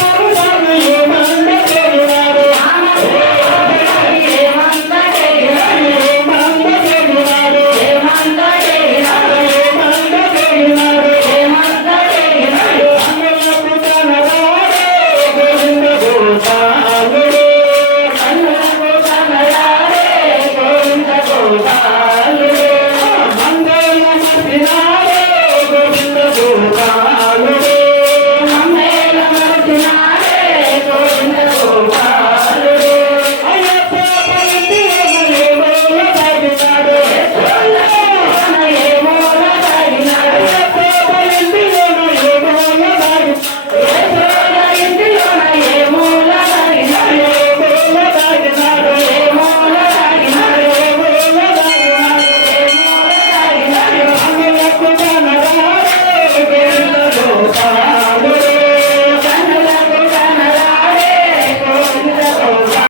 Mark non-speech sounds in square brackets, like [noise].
Thank [laughs] you.